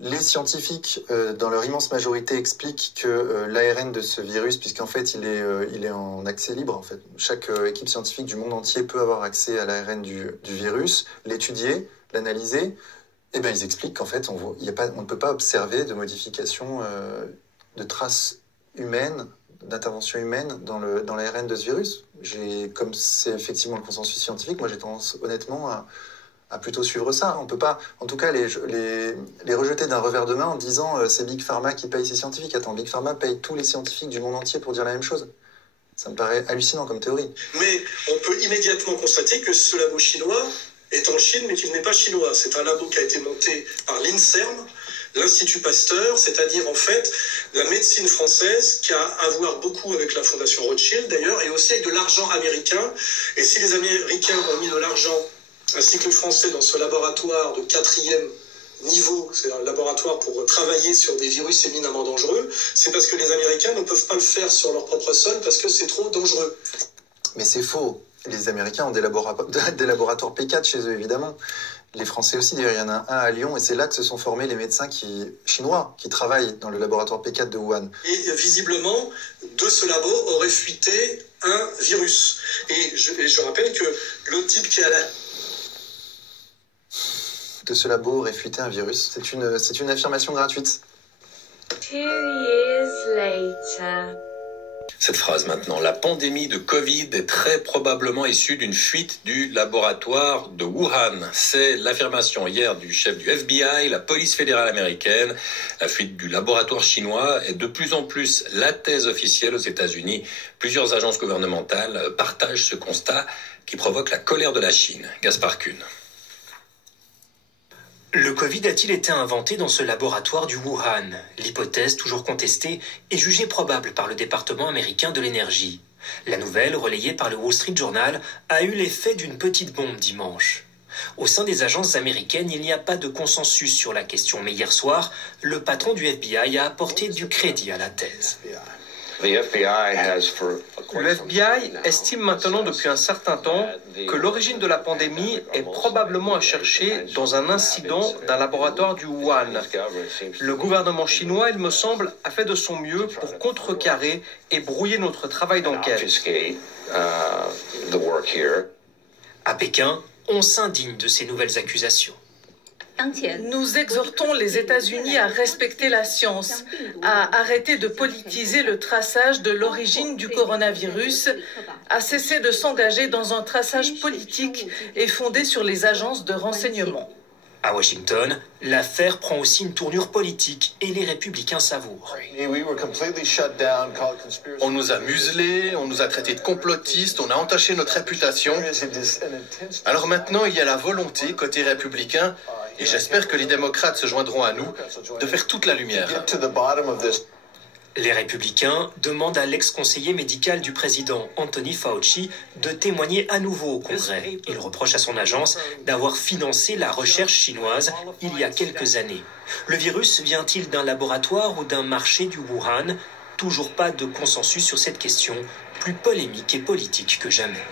Les scientifiques, dans leur immense majorité, expliquent que l'ARN de ce virus, puisqu'en fait il est en accès libre, en fait. Chaque équipe scientifique du monde entier peut avoir accès à l'ARN du virus, l'étudier, l'analyser. Et bien ils expliquent qu'en fait on ne peut pas observer de modification, de traces humaines, d'intervention humaine dans l'ARN de ce virus. Comme c'est effectivement le consensus scientifique, moi j'ai tendance honnêtement à plutôt suivre ça. On peut pas, en tout cas, les rejeter d'un revers de main en disant c'est Big Pharma qui paye ces scientifiques. Attends, Big Pharma paye tous les scientifiques du monde entier pour dire la même chose. Ça me paraît hallucinant comme théorie. Mais on peut immédiatement constater que ce labo chinois est en Chine, mais qu'il n'est pas chinois. C'est un labo qui a été monté par l'INSERM, l'Institut Pasteur, c'est-à-dire en fait la médecine française qui a à voir beaucoup avec la Fondation Rothschild d'ailleurs, et aussi avec de l'argent américain. Et si les Américains ont mis de l'argent ainsi que les Français dans ce laboratoire de 4e niveau, c'est un laboratoire pour travailler sur des virus éminemment dangereux, c'est parce que les Américains ne peuvent pas le faire sur leur propre sol parce que c'est trop dangereux. Mais c'est faux. Les Américains ont des laboratoires P4 chez eux, évidemment. Les Français aussi, d'ailleurs, il y en a un à Lyon, et c'est là que se sont formés les médecins chinois qui travaillent dans le laboratoire P4 de Wuhan. Et visiblement, de ce labo aurait fuité un virus. Et je rappelle que le type qui a de ce labo aurait fuité un virus. C'est une affirmation gratuite. 2 years later. Cette phrase maintenant, la pandémie de Covid est très probablement issue d'une fuite du laboratoire de Wuhan. C'est l'affirmation hier du chef du FBI, la police fédérale américaine. La fuite du laboratoire chinois est de plus en plus la thèse officielle aux États-Unis. Plusieurs agences gouvernementales partagent ce constat qui provoque la colère de la Chine. Gaspard Kuhn. Le Covid a-t-il été inventé dans ce laboratoire du Wuhan? L'hypothèse, toujours contestée, est jugée probable par le département américain de l'énergie. La nouvelle, relayée par le Wall Street Journal, a eu l'effet d'une petite bombe dimanche. Au sein des agences américaines, il n'y a pas de consensus sur la question, mais hier soir, le patron du FBI a apporté du crédit à la thèse. Le FBI estime maintenant depuis un certain temps que l'origine de la pandémie est probablement à chercher dans un incident d'un laboratoire du Wuhan. Le gouvernement chinois, il me semble, a fait de son mieux pour contrecarrer et brouiller notre travail d'enquête. À Pékin, on s'indigne de ces nouvelles accusations. Nous exhortons les États-Unis à respecter la science, à arrêter de politiser le traçage de l'origine du coronavirus, à cesser de s'engager dans un traçage politique et fondé sur les agences de renseignement. À Washington, l'affaire prend aussi une tournure politique et les républicains savourent. On nous a muselés, on nous a traités de complotistes, on a entaché notre réputation. Alors maintenant, il y a la volonté, côté républicain, et j'espère que les démocrates se joindront à nous, de faire toute la lumière. Les républicains demandent à l'ex-conseiller médical du président Anthony Fauci de témoigner à nouveau au Congrès. Il reproche à son agence d'avoir financé la recherche chinoise il y a quelques années. Le virus vient-il d'un laboratoire ou d'un marché du Wuhan? Toujours pas de consensus sur cette question, plus polémique et politique que jamais.